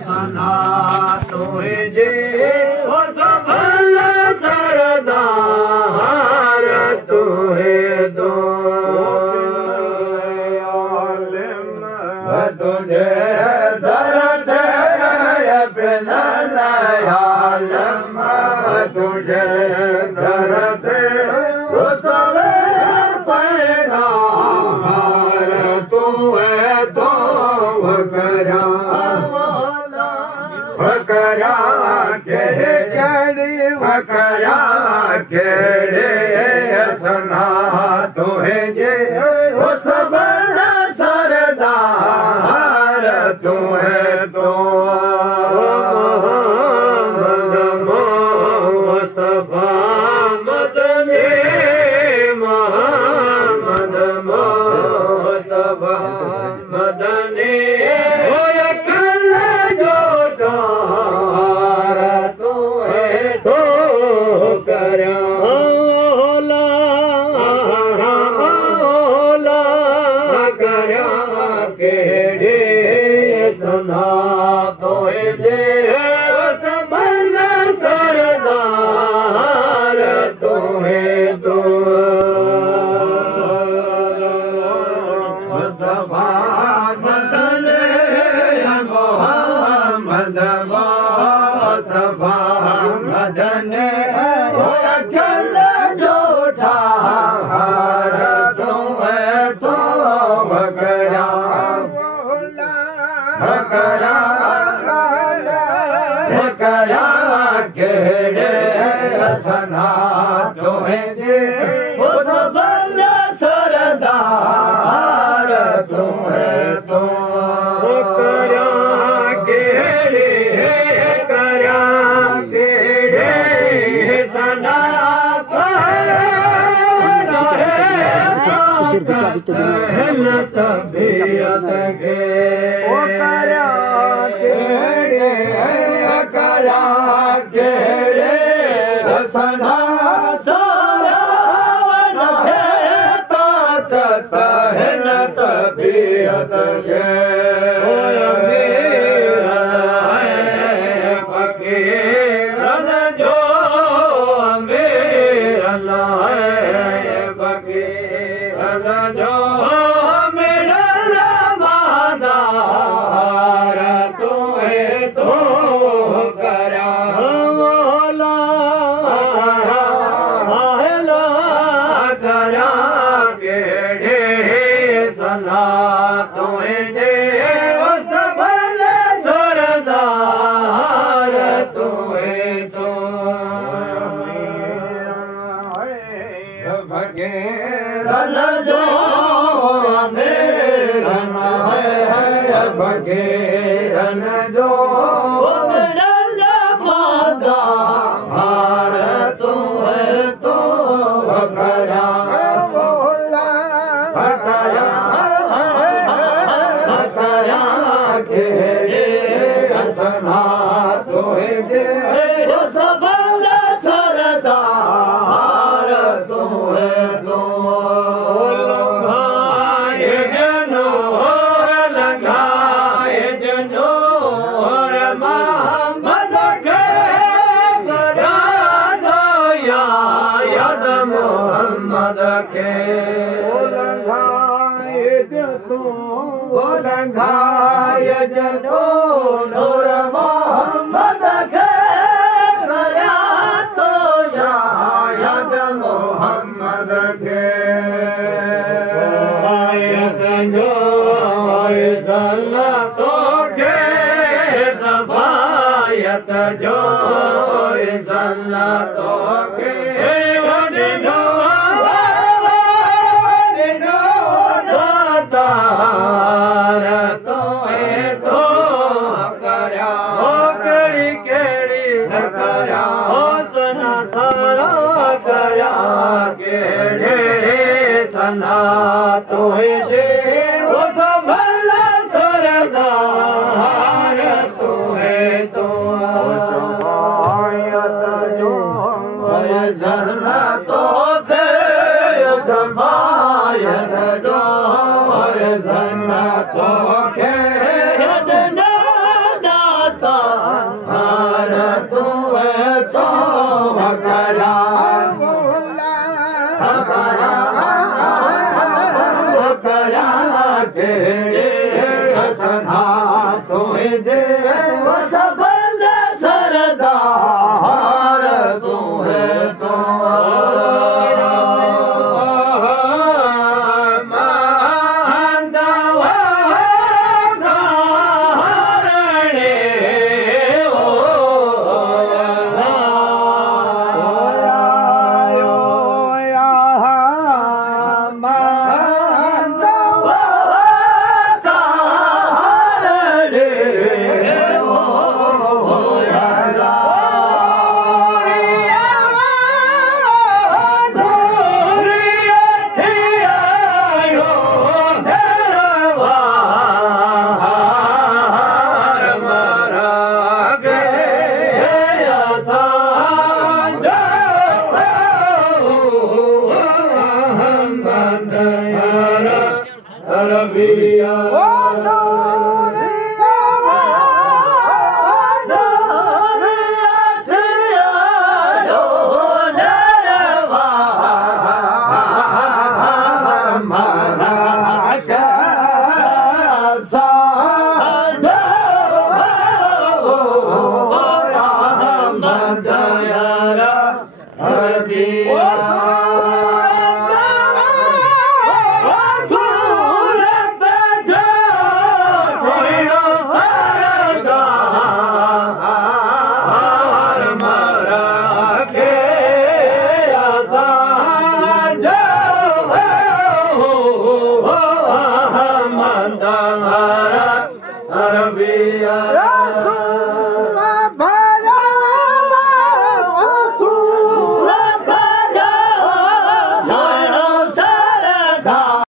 सना तुझे वो सबल सरदार तुहे दो तुझे दर्द बिलम तुझे दर्द वो सब पैगार तुहे दो वकरा केड़े सना तुहे जे वो सब सरदार तुहे तो मुस्तफा मदनी मोहम्मद मुस्तफा मदनी सना तुझे वो सबल सरदार तुहे तो केड़े सना तबीयत के केड़े सना सारा ताकत है न तबीयत के फकीरन जो अमीरन है फकीरन जो अमीरन मादार तुहे तो करा सना तुझे वो सबल सरदार तुहे तो फकीरन जो अमीरन है फकीरन जो अमीरन मादार तुहे तो वकरा सना तुझे वो सबल सरदार तुहे तो लगाए जनोर मोहम्मद के याद मोहम्मद के लगाए जनोर मोहम्मद के तो याद मोहम्मद के जो सन्नतों के सफायत जो सन्नतों के सना तुझे वो सबल सरदार तुहे तो शफायत जो जे वो सबंद सरदार तू है तो Arabia